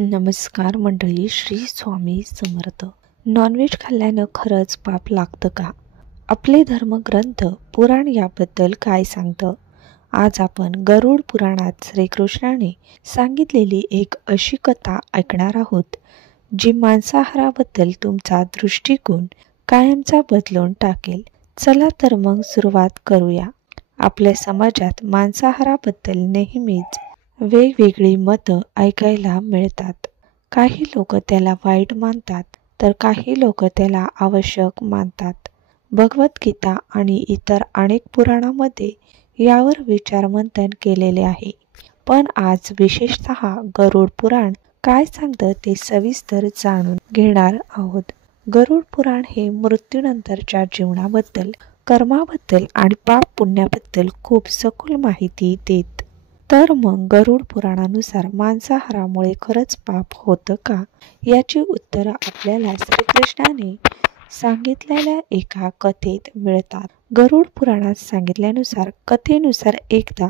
नमस्कार मंडळी, श्री स्वामी समर्थ. नॉनव्हेज खाल्ल्यानं खरंच पाप लागतं का? आपले धर्मग्रंथ पुराण याबद्दल काय सांगतं? आज आपण गरुड पुराणात श्रीकृष्णाने सांगितलेली एक अशी कथा ऐकणार आहोत जी मांसाहाराबद्दल तुमचा दृष्टिकोन कायमचा बदलून टाकेल. चला तर मग सुरुवात करूया. आपल्या समाजात मांसाहाराबद्दल नेहमीच वेगवेगळी मतं ऐकायला मिळतात. काही लोक त्याला वाईट मानतात तर काही लोक त्याला आवश्यक मानतात. भगवद्गीता आणि इतर अनेक पुराणामध्ये यावर विचारमंथन केलेले आहे. पण आज विशेषतः गरुड पुराण काय सांगतं ते सविस्तर जाणून घेणार आहोत. गरुड पुराण हे मृत्यूनंतरच्या जीवनाबद्दल, कर्माबद्दल आणि पाप पुण्याबद्दल खूप सखोल माहिती देत. तर मग गरुड पुराणानुसार मांसाहारामुळे खरंच पाप होतं का? याची उत्तरं आपल्याला श्रीकृष्णाने सांगितलेल्या एका कथेत मिळतात. गरुड पुराणात सांगितल्यानुसार कथेनुसार एकदा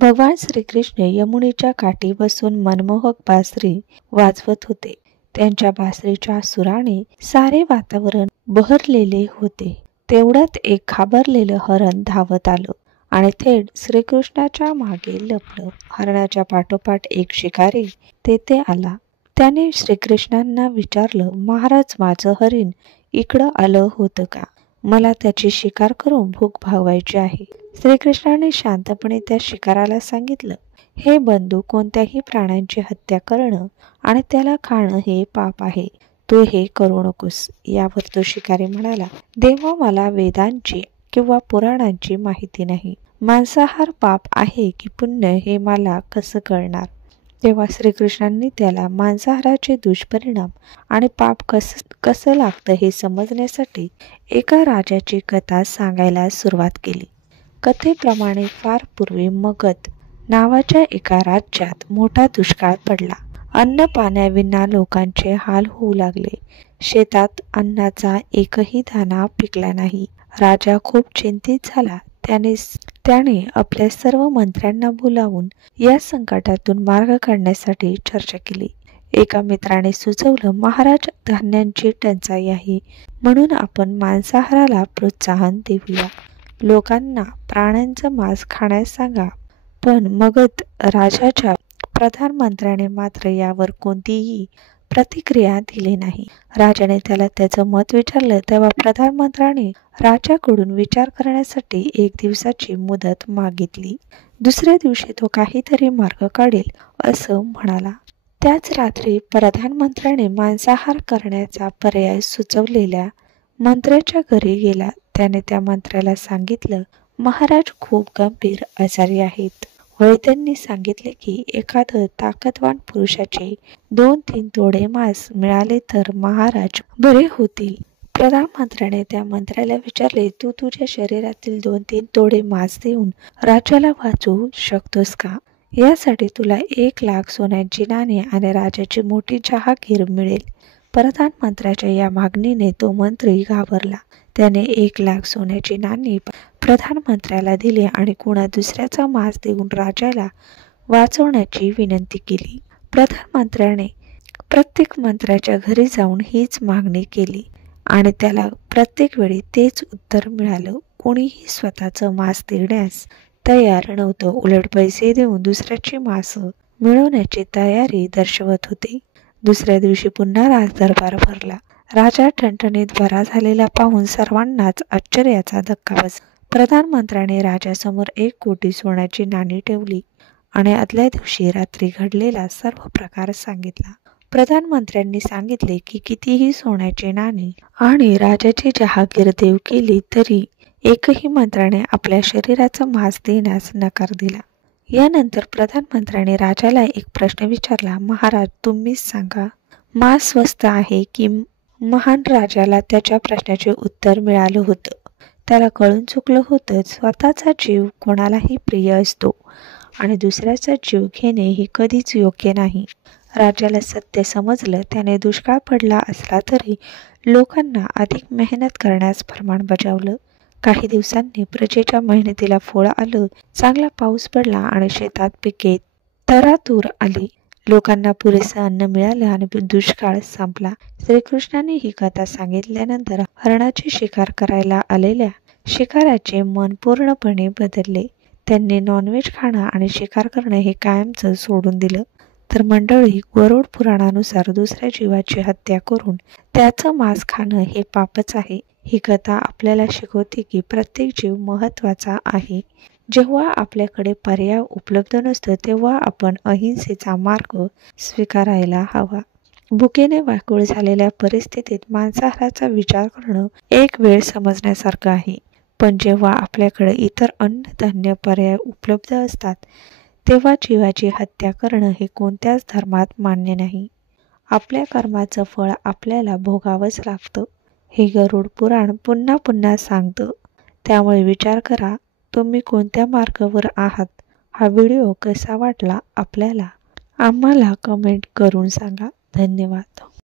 भगवान श्रीकृष्ण यमुनेच्या काठी बसून मनमोहक बासरी वाजवत होते. त्यांच्या बासरीच्या सुराने सारे वातावरण बहरलेले होते. तेवढ्यात एक घाबरलेलं हरण धावत आलं आणि थेट श्रीकृष्णाच्या मागे लपलं. हरणाच्या पाठोपाठ एक शिकारी तेथे आला. त्याने श्रीकृष्णांना विचारलं, महाराज, माझं हरिण इकडं आलं होतं का? मला त्याची शिकार करून भूक भागवायची आहे. श्रीकृष्णाने शांतपणे त्या शिकाराला सांगितलं, हे बंधू, कोणत्याही प्राण्यांची हत्या करणं आणि त्याला खाणं हे पाप आहे. तू हे करू नकोस. यावर तो शिकारी म्हणाला, देवा, मला वेदांची किंवा पुराणांची माहिती नाही. मांसाहार पाप आहे की पुण्य हे मला कसं कळणार? तेव्हा श्रीकृष्णांनी त्याला मांसाहाराचे दुष्परिणाम आणि पाप कसं लागतं हे समजण्यासाठी एका राजाची कथा सांगायला सुरुवात केली. कथेप्रमाणे फार पूर्वी मगध नावाच्या एका राज्यात मोठा दुष्काळ पडला. अन्न पाण्याविना लोकांचे हाल होऊ लागले. शेतात अन्नाचा एकही दाणा पिकला नाही. राजा खूप चिंतित झाला. त्याने आपल्या सर्व मंत्र्यांना बोलावून या संकटातून मार्ग काढण्यासाठी चर्चा केली. एका मित्राने सुचवलं, महाराज, धान्यांची टंचाई आहे, म्हणून आपण मांसाहाराला प्रोत्साहन देऊया. लोकांना प्राण्यांचं मांस खाण्यास सांगा. पण मगध राजाच्या प्रधानमंत्र्याने मात्र यावर कोणतीही प्रतिक्रिया दिली नाही. राजाने त्याला त्याचं मत विचारलं तेव्हा प्रधानमंत्र्याने राजाकडून विचार करण्यासाठी 1 दिवसाची मुदत मागितली. दुसऱ्या दिवशी तो काहीतरी मार्ग काढेल असं म्हणाला. त्याच रात्री प्रधानमंत्र्याने मांसाहार करण्याचा पर्याय सुचवलेल्या मंत्र्याच्या घरी गेला. त्याने त्या मंत्र्याला सांगितलं, महाराज खूप गंभीर आजारी आहेत. वैद्यांनी सांगितले की एखादं ताकदवान पुरुषाचे 2-3 तोडे मांस मिळाले तर महाराज बरे होतील. प्रधानमंत्र्याने त्या मंत्र्याला विचारले, तू तुझ्या शरीरातील 2-3 तोडे मांस देऊन राज्याला वाचवू शकतोस का? यासाठी तुला 1,00,000 सोन्याची नाणी आणि राजाची मोठी जहागीर मिळेल. प्रधानमंत्र्याच्या या मागणीने तो मंत्री घाबरला. त्याने 1,00,000 सोन्याची नाणी प्रधानमंत्र्याला दिली आणि कुणा दुसऱ्याचा मांस देऊन राजाला वाचवण्याची विनंती केली. प्रधानमंत्र्याने प्रत्येक मंत्र्याच्या घरी जाऊन हीच मागणी केली आणि त्याला प्रत्येक वेळी तेच उत्तर मिळालं. कोणीही स्वतःचं मांस देण्यास तयार नव्हतं. उलट पैसे देऊन दुसऱ्याची मांस मिळवण्याची तयारी दर्शवत होते. दुसऱ्या दिवशी पुन्हा राजदरबार भरला. राजा ठणठणीत बरा झालेला पाहून सर्वांनाच आश्चर्याचा धक्का बसला. प्रधानमंत्र्याने राजासमोर 1 कोटी सोन्याची नाणी ठेवली आणि आदल्या दिवशी रात्री घडलेला सर्व प्रकार सांगितला. प्रधानमंत्र्यांनी सांगितले की कितीही सोन्याची नाणी आणि राजाची जहागीर देऊ केली तरी एकही मंत्र्याने आपल्या शरीराचं मांस देण्यास नकार दिला. यानंतर प्रधानमंत्र्याने राजाला एक प्रश्न विचारला, महाराज, तुम्हीच सांगा, मांस स्वस्त आहे की? महान राजाला त्याच्या प्रश्नाचे उत्तर मिळालं होतं. त्याला कळून चुकलं होतं, स्वतःचा जीव कोणालाही प्रिय असतो आणि दुसऱ्याचा जीव घेणे हे कधीच योग्य नाही. राजाला सत्य समजलं. त्याने दुष्काळ पडला असला तरी लोकांना अधिक मेहनत करण्यास फर्मान बजावलं. काही दिवसांनी प्रजेच्या मेहनतीला फळ आलं. चांगला पाऊस पडला आणि शेतात पिके तरातूर आली. लोकांना पुरेसं अन्न मिळालं आणि दुष्काळ संपला. श्रीकृष्णाने ही कथा सांगितल्यानंतर हरणाची शिकार करायला आलेल्या शिकाऱ्याचे मन पूर्णपणे बदलले. त्यांनी नॉनव्हेज खाणं आणि शिकार करणं हे कायमचं सोडून दिलं. तर मंडळी, गरुड पुराणानुसार दुसऱ्या जीवाची हत्या करून त्याचं मांस खाणं हे पापच आहे. ही कथा आपल्याला शिकवते की प्रत्येक जीव महत्त्वाचा आहे. जेव्हा आपल्याकडे पर्याय उपलब्ध नसतो तेव्हा आपण अहिंसेचा मार्ग स्वीकारायला हवा. भुकेने व्याकुळ झालेल्या परिस्थितीत मांसाहाराचा विचार करणं एक वेळ समजण्यासारखं आहे. पण जेव्हा आपल्याकडे इतर अन्नधान्य पर्याय उपलब्ध असतात तेव्हा जीवाची हत्या करणं हे कोणत्याच धर्मात मान्य नाही. आपल्या कर्माचं फळ आपल्याला भोगावंच लागतं, हे गरुड पुराण पुन्हा पुन्हा सांगतं. त्यामुळे विचार करा, तुम्ही कोणत्या मार्गावर आहात. हा व्हिडिओ कसा वाटला आपल्याला आम्हाला कमेंट करून सांगा. धन्यवाद.